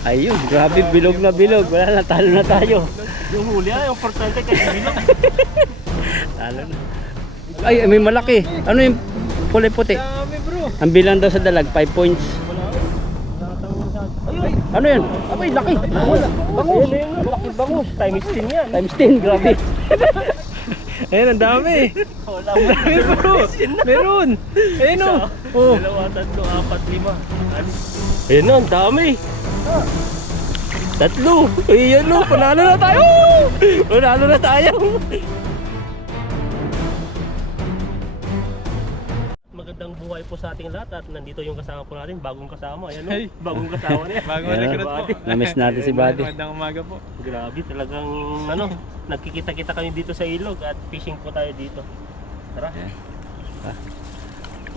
Ayun, grabe, bilog na bilog. Wala na, talo na tayo. Yung huli yung importante kay bilog. Talo na. Ay, may malaki. Ano yung kulay puti? Dami bro. Ang bilang daw sa dalag, 5 points. Ayun. Ano yun? Abay, laki. Bangus. Bangus. Laki bangus. Times 10 yan. Times 10, grabe. Ayun, ang dami. Wala mo. Bro. Meron. Ayun o. Oh. 2, 3, 4, 5. Ayun o, ang dami. 3. Ayun o, panalo na tayo. Panalo na tayo. Magandang buhay po sa ating lahat at nandito yung kasama po natin, bagong kasama. Ayan o, bagong kasama niya. Bagong Ayan, recruit po. Na-miss natin si Buddy. Magandang umaga po. Grabe, talagang nagkikita-kita kami dito sa ilog at fishing po tayo dito. Tara.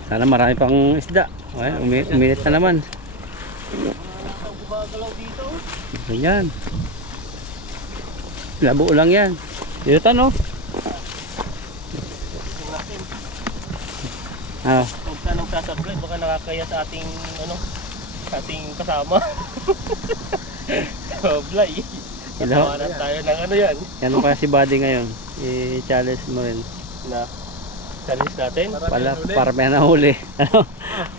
Sana marami pang isda. Ay, uminit na naman. Ang gumagalaw dito. Ganyan. Labo lang yan. Dito tanong. Ah, Huwag ka nang sasablay, baka nakakaya sa ating sa ating kasama. Sablay. hello. Tawanan tayo ng yan. Yan pa si Buddy ngayon. I-challenge mo rin. Na challenge natin. Para may nahuli. Ano?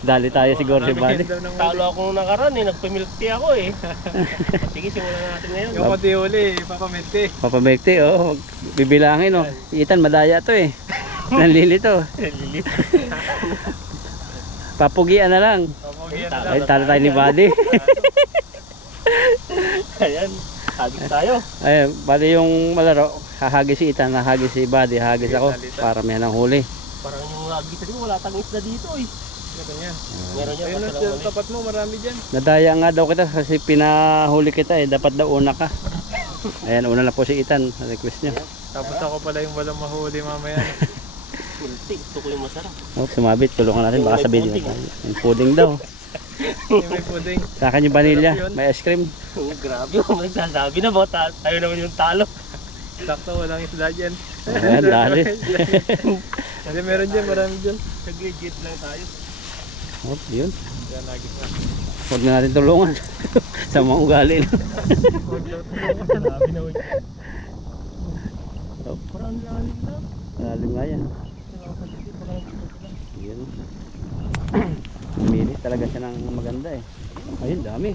Dali tayo siguro si Buddy. Talo ako nung nakaraan nagpa-milk tea ako eh. Sige, simulan natin ngayon. Yung pati huli, papamete. Papamekti, oh. Bibilangin, oh. Itan, madaya to eh. Nanlilito. Lilit. Papugian na lang. Papagian na Ay, lang. talo tayo ni Buddy. Ayan, hagis tayo. Ay, Buddy yung malaro. Hahagis si Itan, hahagis si Buddy, hahagis ako. Para may nang huli. Parang yung hagis dito, wala tang isda dito eh. Ganyan. Meron yan, Ayun basta na, lang mali. tapat mo, marami dyan. Nadaya nga daw kita kasi pinahuli kita eh. Dapat daw una ka. Ayan, una na po si Itan. Request niya. Tapos ako pala yung walang mahuli mamaya. Pulti, ito ko yung masarap. Oh, sumabit. Tulungan natin. Baka sabihin nila. Yung pudding daw. Yung may puding. Sa akin yung vanilla. May ice cream. Oh, grabe yung nagsasabi na ba tayo naman yung talo. Sakto, walang isda dyan. Ayan, dali. Kasi meron dyan, marami dyan. Nag-legit lang tayo. Oh, yun. Yan, nagis na. Huwag na natin tulungan. Sa mga ugali. Grabe naman. Oh, Parang lalim na. lalim nga yan. Yun. Umilit talaga siya ng maganda eh. Ayun, dami.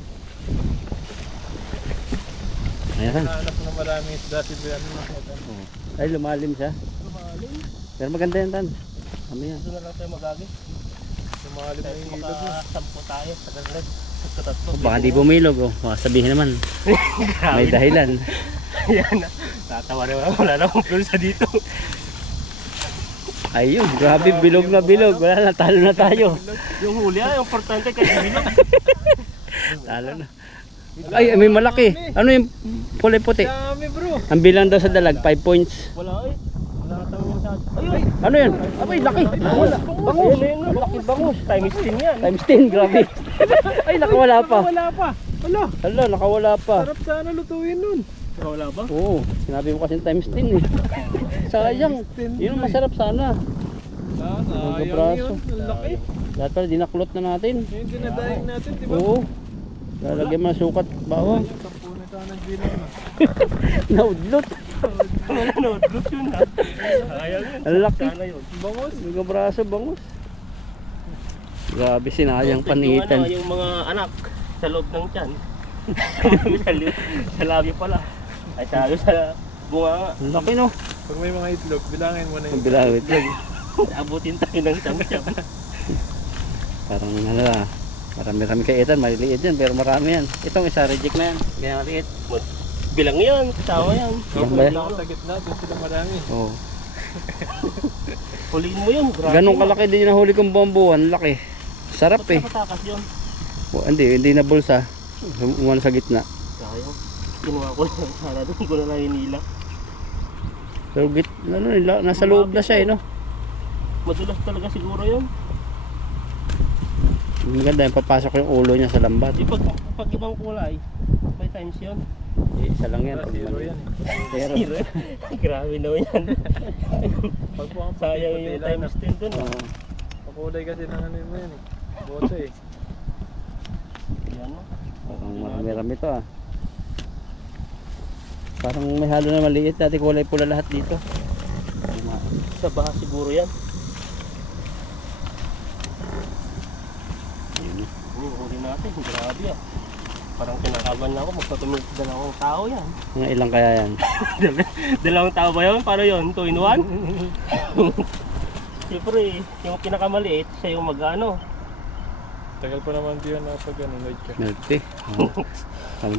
Ayan. Nahanap na maraming isda si Bian. Ay, lumalim siya. Lumalim. Pero maganda yan, Tan. Ano yan? Doon na lang tayo mag-agi. Lumalim na Kahit yung ilog mo. makasampo tayo sa ganun. Sa tatlo. Baka di bumilog, oh. Baka sabihin naman. May dahilan. Yan na. Tatawa naman. Wala namang pulsa dito. Ayun, grabe, bilog na bilog. Wala na, talo na tayo. Yung huli yung importante kay bilog. Talo na. Ay, may malaki. Ano yung kulay puti? Dami bro. Ang bilang daw sa dalag, 5 points. Wala eh. Wala tayong sa... Ayun! Ano yun? Abay, laki. Bangus. Bangus! Ayun, laki bangus. Times 10 yan. Times 10, grabe. Ay, nakawala pa. Wala pa. Wala. Hala, nakawala pa. Sarap sana lutuin nun. Wala ba? Oo, sinabi mo kasi times 10 eh. Sayang. Yun ang masarap sana. Sayang braso. yun. Ang laki. Dapat pala dinaklot na natin. Yung dinadaing natin, di ba? Oo. Lalagyan mo ng sukat, bawang. Sampu na tayo nagbilang na. Naudlot. Wala na, drop yun ha. Sayang yun. Ang laki. Sana yun. Bangos. Mga braso, bangus. Grabe, sinayang Yung panitan. yung mga anak sa loob ng tiyan. Sa labi pala. Ay sabi sa bunga nga. Ang laki no. Pag may mga itlog, bilangin mo na Ang yun. bilawit lang. Abutin tayo ng siyam-siyam. Parang ano na. Marami-rami kay Ethan, maliliit yan, pero marami yan. Itong isa, reject na yan. Ganyan maliit. Bilang yan, kasama yan. Ilan ba yan? Ako sa gitna, doon sila marami. Oo. Huliin mo yun. Grabe. Ganong kalaki din yung nahuli kong bambuan. Laki. Sarap Ba't eh. nakatakas yun? Hindi na bulsa. Umano sa gitna. Sayang. Ginawa ko lang sana doon ko na lang hinila. Pero nasa loob na siya eh, no? Madulas talaga siguro yun. Maganda yung papasok yung ulo niya sa lambat. Di pag ibang kulay, may times yun. Isa lang yan. Zero yan. Zero. Zero. Grabe naman yan. Pag po ang Sayang puti-puti yung lang times 10 dun. Oo. Pakulay kasi ng ano mo yan eh. Boto eh. Yan o. Parang Marami to ah. Parang may halo na maliit. Dati kulay pula lahat dito. Sa baha siguro yan. Yun. Huli natin, grabe ah. Parang kinakaban na ako, magpatumil sa dalawang tao yan. Mga ilang kaya yan? Dalawang tao ba yun? Paano yun? 2 in 1? Siyempre, yung pinakamaliit, siya yung mag-ano. Tagal pa naman diyan na pag ano, light ka. Milk tea.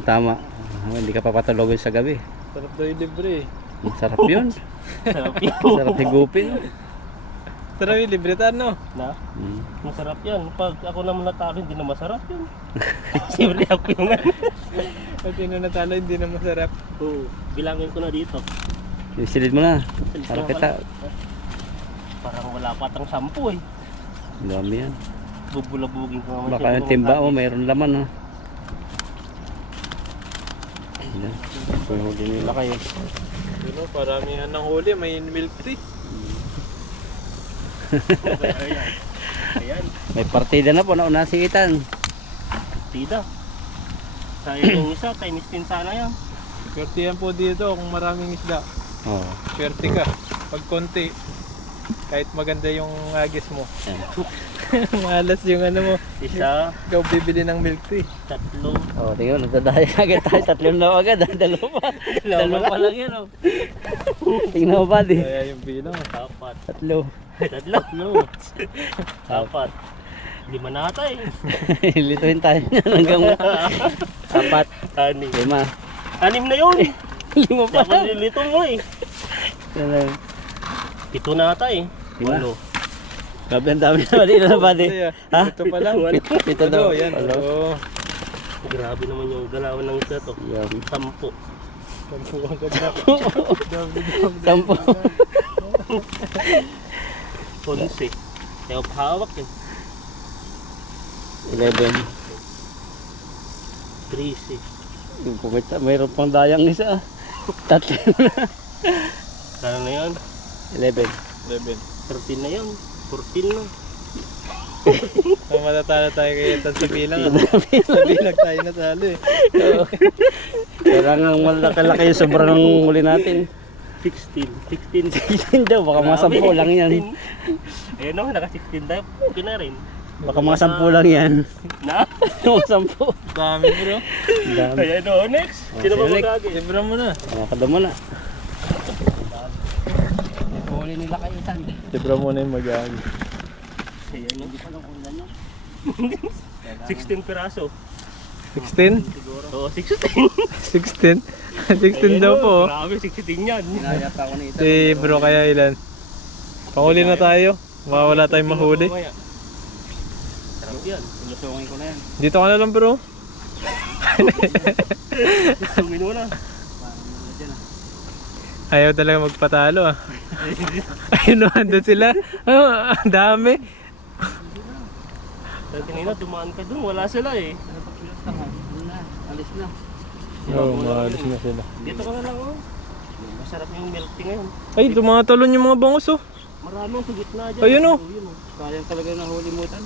Tama. Hindi ka papatulogin sa gabi. Sarap daw yung libre eh. Sarap yun. Sarap yun. Sarap higupin. Sarap yung libre no? Na? Masarap yan. Pag ako naman natalo, hindi na masarap yun. Siyempre ako yung ano. Pag sino natalo, hindi na masarap. Oo, bilangin ko na dito. Isilid mo na. Silid Para mo kita. Parang wala patang 10 eh. Dami yan. Bubulabugin ko naman. Baka yung timba mo, mayroon laman ha. Yan. Huli nila kayo. Yun o, paramihan ng huli, may milk tea. Ayan. Ayan. May partida na po. Nauna si Ethan. Tida. Sayang yung isa, times 10 sana yan. Swerte yan po dito kung maraming isda. Oh. Swerte ka. Pag konti, kahit maganda yung agis mo. Yan. Malas yung ano mo. Isa, Ikaw bibili ng milk tea. 3, Oh, tingnan, nagdadaya agad tayo. 3 na agad. Dalawa pa. Dalawa pa lang yan oh. Tingnan mo ba di? Kaya yung bilang. 4, 3. 4, 5 na ata eh. Lituin tayo niyan hanggang 4, 6 5. 6 na yun. 5 pa. Dapat nilito mo eh. Yan lang. 7 na ata eh. 5. 8. Grabe ang dami na mali na ba di? Ha? Ito pa lang. Pito daw. Ano, yan. Ano? Oo. Grabe naman yung galawan ng isa to. Yan. 10. Sampu ang ganda. Sampo. 11. Kaya pahawak eh. 11. 13. Yung kumita, mayroon pang dayang isa. 3 na. Kano na yan? 11. 11. 13 na yan. 14 na. Kung matatalo tayo kay Ethan sa bilang. Sa bilang tayo natalo eh. Kailangan malaki-laki yung sobrang huli natin. 16. 16 daw, baka mga 10 lang yan. Ayun o, naka-16 tayo. Okay na rin. Baka mga 10 lang yan. Na? Mga 10. Dami bro. Dami. Ayan o, next. Sino ba Sino magagi? Libra mo na. Makakada mo na. Huli nila kayo Ethan. Libra mo na yung mag-aagi. Ayan o. Hindi pa lang kung ano. 16 piraso. 16? Oo, 16. 16? 16 daw po. Grabe, 16 yan. Hinaya pa ako ni Ethan. Si bro kaya ilan? Panghuli na tayo. Mawawala tayong mahuli. Sarap yan. Ilusungin ko na yan. Dito ka na lang bro. Sungin mo na. Ayaw talaga magpatalo ah. Ayun o, andun sila. Oh, ang dami. Kanina dumaan ka dun, wala sila eh. Alis na. Oo, maalis na sila. Dito ka na lang oh. Masarap yung milk tea ngayon. Ay, tumatalon yung mga bangus oh. Marami sa gitna dyan. Ayun oh. Yun, oh. Sayang talaga na huli mo Ethan.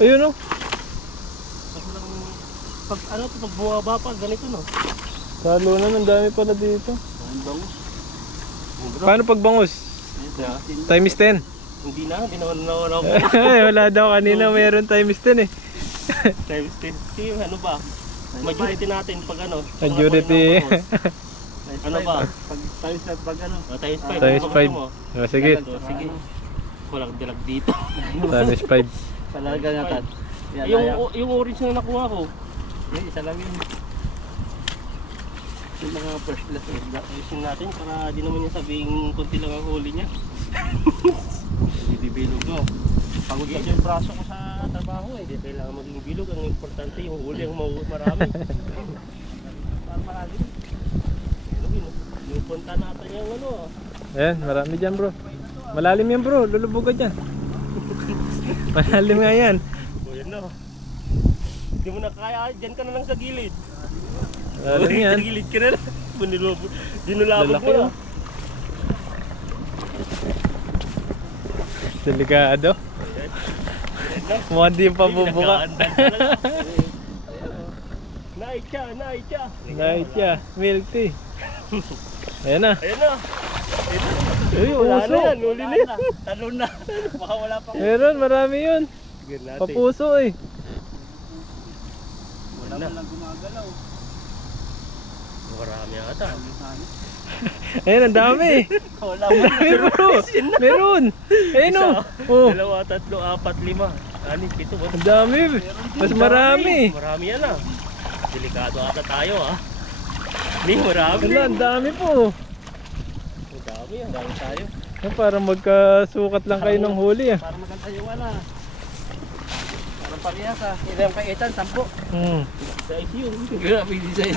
Ayun oh. Kasi lang, pag ano, pag bumaba pa, ganito no. Talunan, ang dami pala dito. Ang bangus. Paano pag bangus? Times 10. Hindi na ako. Ay, wala daw kanina, mayroon times 10 eh. Times 10. Si, ano ba? Majority natin pag ano. Majority. Ano ba? Pag times na pag ano. Times 5. Times 5. Oh, sige, Sige. Walang dilag dito. times 5. Talaga nga Tad. Yung orange na nakuha ko. Isa lang yun. Yung mga first class isda. Ayusin natin para di naman niya sabihin kunti lang ang huli niya. Hindi bilog mo. Pagod kasi yung braso ko sa trabaho eh. Hindi kailangan maging bilog. Ang importante yung huli ang marami. Para marami. Yung punta natin yung ano. Ayan, marami dyan bro. Malalim yan bro, lulubog ka dyan. Malalim nga yan. O yan na. Hindi mo na kaya. Dyan ka na lang sa gilid. Malalim yan. Sa gilid ka na lang. Dinulabog mo Lalaki, na. oh. Delikado. Mukhang di pa bubuka. Night siya. Milk tea. Ayan na. Ayan na. Uy, Wala uso. na yan, huli na yan. Talon na. Baka wala pa. Meron, marami yun. Sige natin. Papuso eh. Wala pa lang gumagalaw. Marami ata. Ayan, ang dami. Wala pa. Meron. Meron. Ayun o. Oh, 2, 3, 4, 5, 6, 7, 8. ang dami. Mas marami. Marami yan ah. Delikado ata tayo ah. Hindi, marami. Wala, ang dami po. Ang dami ah. Dami tayo. Parang magkasukat lang kayo ng huli ah. Para maganda yung wala. Parang parehas ah. Ilang kaitan, 10. Sa ICU. Grabe design.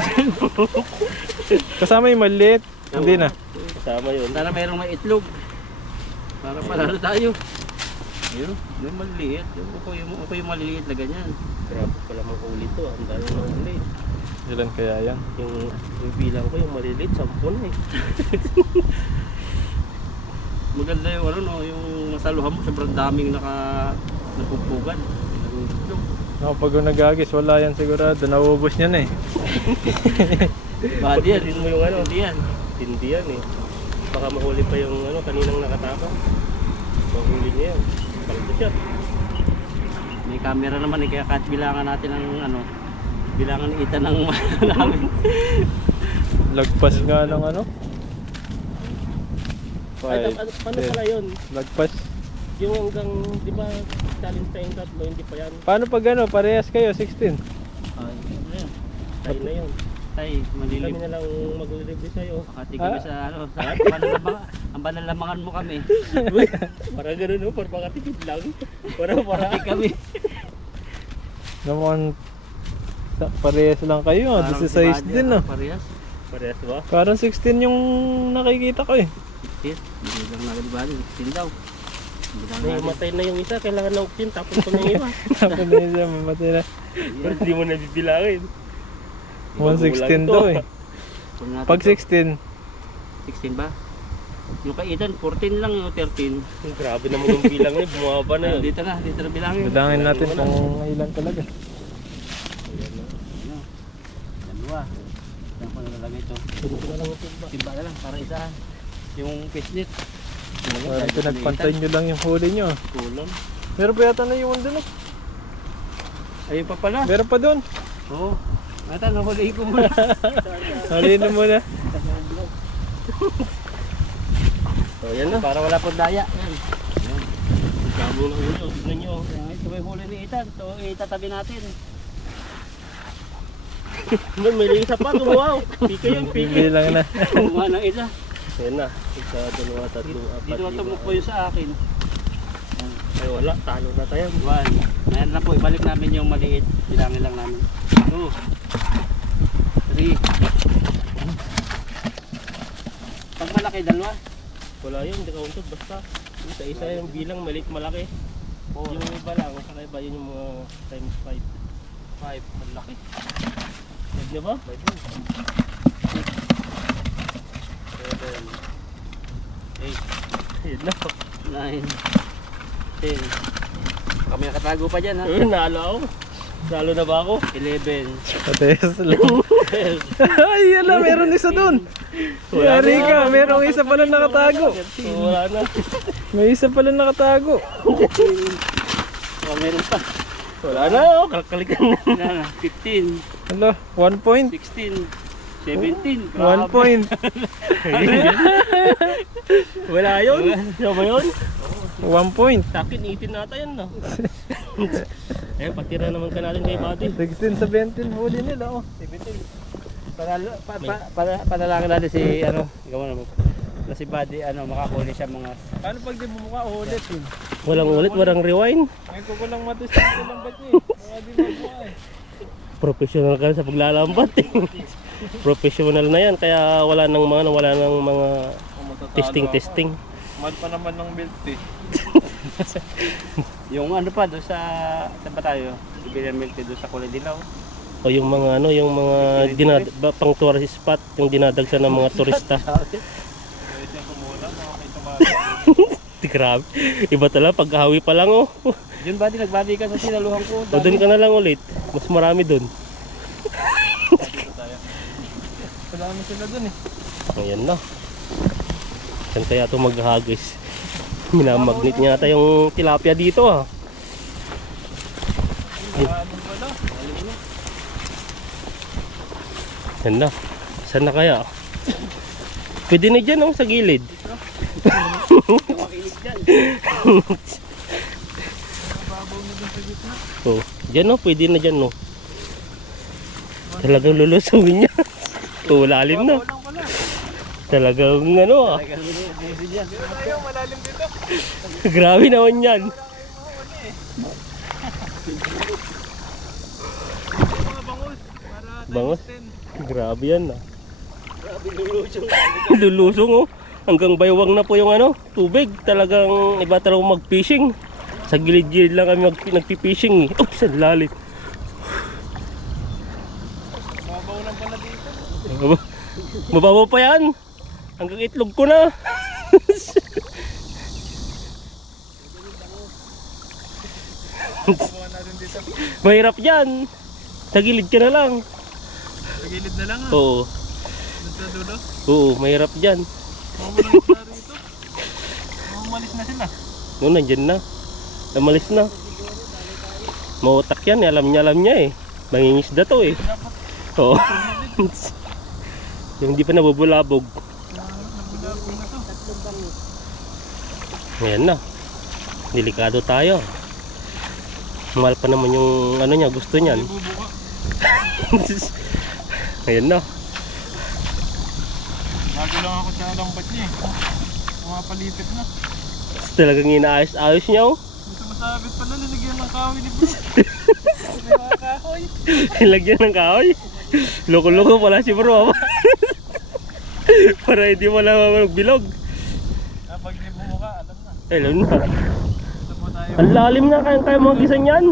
Kasama yung maliit. Hindi na. Kasama yun. Sana mayroong may itlog. Para palalo tayo. Yun, yung maliliit. Yung yung maliliit na ganyan. Grabe pala mga huli to ah. Ang dami mga huli. Ilan kaya yan? Yung bilang ko yung maliliit, 10 na eh. Maganda yung ano no, yung masaluhan mo, sobrang daming napupugan. Ang itlog. Pag nagagis, wala yan sigurado. Nauubos niya na eh. Badi yan. Pagdating mo yung ano, Hindi yan. hindi yan eh. Baka mahuli pa yung ano, kaninang nakatapang. Mahuli niya yan. Palito siya. May camera naman eh, kaya kahit bilangan natin ang ano, bilangan ita ng namin. Lagpas nga ng ano? Ay, 5, paano pala yun? Lagpas. Yung hanggang, di ba, challenge tayong tatlo, hindi pa yan. Paano pag ano? Parehas kayo, 16. Ay, ano yan? Tayo na yun. Tay, Kami malilip. na lang mag-review sa'yo. Makati kami sa ano, sa banalamangan, ang banalamangan mo kami. Parang gano'n no, parang makatipid lang. Parang Makati kami. Naman, parehas lang kayo. Parang 16 si Buddy, din no. Parehas. parehas ba? Parang 16 yung nakikita ko eh. 16. Hindi lang na di ba? 16 daw. Hindi lang natin. Namatay na yung isa, kailangan na oxygen, tapos pa na yung iba. Tapos na yun siya, mamatay na. Pero hindi mo nabibilangin. 116 daw eh. Kung natin Pag to, 16, 16 ba? Yung kay Ethan, 14 lang yung 13. Grabe naman yung bilang niya, bumaba na yun. Dito na bilangin. bilangin natin kung ilan talaga. Ano? Dalawa. Saan ko nalalagay ito? Timba na lang para isahan. Yung pisnit. Parang pinagpantay nyo lang yung huli nyo. Kulang. Meron pa yata na yung doon eh. Ayun pa pala. Meron pa doon. Oo. Nata, nahuli ko muna. Halin na muna. So yan na. Para wala pong daya. Yan. Dami na ulo, tignan nyo. Yan, ito may huli ni Ethan. Ito itatabi natin. May isa pa, wow. Pika yun, pika. Bilang na. Kumuha ng isa. Yan na. Isa, dalawa, tatlo, apat, Dito na tumukpo yung sa akin. Ay wala, talo na tayo. 1. Ngayon na po, ibalik namin yung maliit. Bilangin lang namin. 2. 3. Pag malaki, dalawa. Wala yun, hindi kauntod. Basta isa-isa yung bilang, maliit malaki. 4. Yung iba lang, saka iba yun yung mga times 5. 5. Malaki. Di ba? 7. 8. Yun na. 9. 10. Kami nakatago pa dyan ha. Nalo ako. Nalo na ba ako? 11. Pates lang. Ay, yala, meron isa doon. Yari ka, merong isa pala nakatago. Wala na. May isa pala nakatago. Oh, meron pa. Wala na. Kalkalikan na. Wala na. 15. Hala, 1 point. 16. 17. 1 point. Wala yun. Ano ba yun? 1 point. Sa akin, 18 nata yan no. Eh, patira naman ka natin kay Buddy. 16, 17 huli nila oh. 17. Panalangin natin si ano, ikaw naman. Na si Buddy ano, makahuli siya mga Paano pag di mo mukha ulit yun? Walang ulit, walang rewind. Ngayon ko lang matisip ko lang ba't niya eh. Mga di mo mukha eh. Professional ka sa paglalambat eh. Professional na yan, kaya wala nang mga testing. Mahal pa naman ng milk tea. yung ano pa doon sa saan ba tayo? Ibigay milk tea doon sa Kulay Dilaw. O yung mga pang tourist spot, yung dinadagsa ng mga turista. Kaya siya kumula, mga may tumagal. Grabe. Iba talaga, paghawi pa lang oh. Yun Buddy, nagbati ka sa sinaluhan ko. O doon ka na lang ulit. Mas marami doon. Madami sila dun eh. Ayan na. Saan kaya ito maghagis? Minamagnet niya ata yung tilapia dito ah. Maraming pala. Yan na. Saan na kaya? Pwede na dyan oh, sa gilid. Makinig dyan. Mababaw na dun sa gitna. Oh, dyan oh, pwede na dyan oh. Talagang lulusungin niya. Oh, lalim na. Walang pala. Talagang ano ah. Tagal mo na yung dyan. Ayaw, malalim dito. Grabe naman yan. Mga bangus. Para Bangus? times 10. Grabe yan ah. Grabe lulusong. Lulusong oh. Hanggang baywang na po yung ano, tubig. Talagang iba talagang mag-fishing. Sa gilid-gilid lang kami nagpi-fishing eh. Oops, ang lalim. Mababaw lang pala dito. Mababaw pa yan. Hanggang itlog ko na. Mababaw natin dito. Mahirap yan. Sa gilid ka na lang. Sa gilid na lang ah. Oo. Doon sa dulo. Oo, mahirap dyan. Mamulang isla rito. Mamumalis na sila. Noon, nandyan na. Namalis na. Mautak yan. Alam niya eh. Mangingisda to eh. Dapat Oo. Yung hindi pa nabubulabog. nabulabog na to. Ayan na. Delikado tayo. Mahal pa naman yung ano niya, gusto niyan. Bubuka. Ayan na. Bago lang ako sa lambat niya eh. Pumapalipit na. Talagang inaayos-ayos niya oh. Gusto masabit pala, nilagyan ng kahoy ni Bro. May mga kahoy. Lagyan ng kahoy. Loko-loko pala si bro. Para hindi mo lang magbilog. Kapag di bumuka, alam na. Alam na. Gusto mo tayo. Ang lalim na kaya mga gisan yan.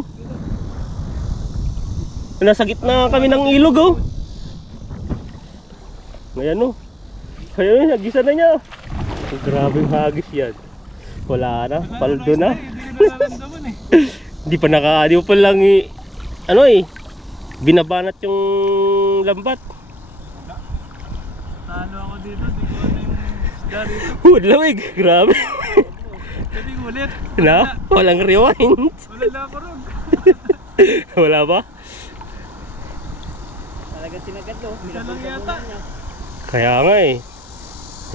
Nasa gitna kami ng ilog oh. Ngayon oh. Ayun, nagisa na niya. Grabing hagis yan. Wala na, paldo na. Hindi ko nararamdaman eh. Di mo pa lang ano eh, binabanat yung lambat. Talo ako dito, di ko ano yung isda rito. Lamig, grabe. Pwede ulit. Na, walang rewind. Wala na ako ron. Wala ba? Talaga sinagat to. Isa lang yata. Kaya nga eh.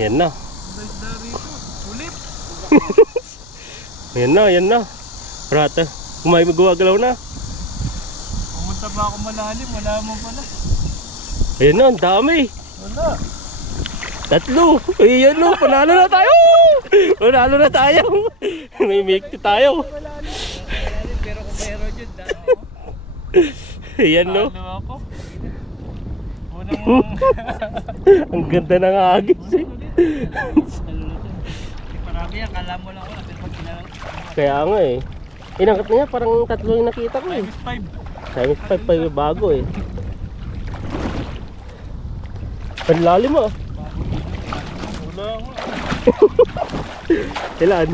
Yan na. Wala isda rito. Ulit. Yan na. Rata, kumain magawagalaw na. Pumunta pa ako malalim, wala mo pala. Ayan na, ang dami. Wala. 3. Ayan no, panalo na tayo. Panalo na tayo. May mikti tayo. Pero kung mayroon yun, dami. Ayan no. Talo ako. Unang Ang ganda ng agis eh. Marami yan, kala mo lang ako natin pag kinalang. Kaya nga eh. Inangkat na niya, parang 3 yung nakita ko eh. 5. Times 5 pa yung bago eh. Ang lalim ah. Wala ako. Ilan?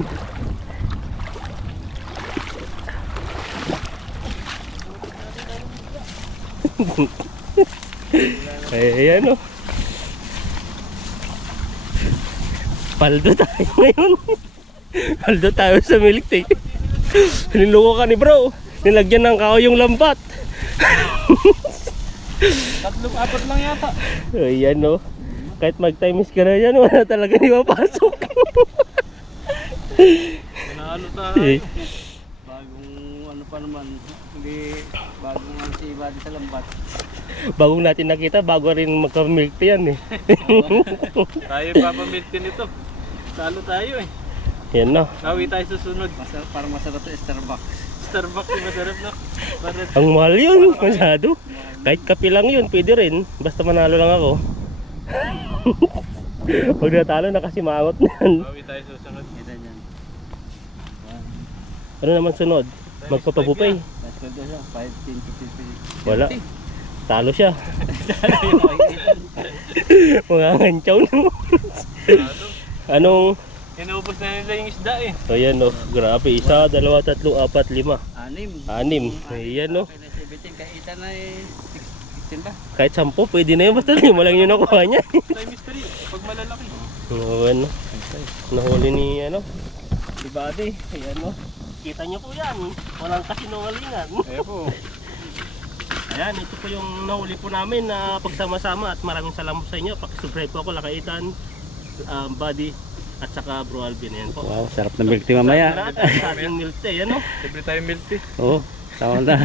Ayan oh. Paldo tayo ngayon. Paldo tayo sa milk tea. Niloko ka ni bro. Nilagyan ng kao yung lambat. 3-4 lang yata. Ayan oh. Kahit mag-times ka na yan, wala talaga di mapasok. Panalo tayo. Bagong ano pa naman, hindi bagong ano si Buddy sa lambat. Bagong natin nakita, bago rin magka-milk tea yan eh. Tayo papamiltin nito. Talo tayo eh. Yan na. Kawi tayo susunod. Parang masarap to Starbucks. Starbucks yung masarap na. Para Ang mahal yun, masyado. Kahit kape lang yun, pwede rin. Basta manalo lang ako. Pag natalo na kasi maangot na yan. kawi tayo susunod. Kita dyan. Ano naman sunod? Magpapabupay. Last call ko siya, 5, 10, 15, 20. Wala. Talo siya. Mga ngantyaw na mo. Anong? Inuubos na nila yung isda eh. Ayan o, grabe. 1, 2, 3, 4, 5. 6. 6. Ayan o. Kaya 17, kaya ita na eh. 6 Simba. Kahit 10, pwede na yun. Basta 5 lang yung nakuha niya. Tayo mystery. Pag malalaki. Oo, ano. Nahuli ni, ano, si Buddy. Ayan, no. Kita niyo po yan. Walang kasinungalingan. Ayan po. Ayan, ito po yung nahuli po namin na pagsama-sama at maraming salamat sa inyo. Pakisubscribe po ako, Lakaitan, Buddy, at saka Bro Alvin. Ayan po. Wow, sarap ng milk tea mamaya. Sa ating milk tea, ano? Libre tayo milk tea. Oo, tama na.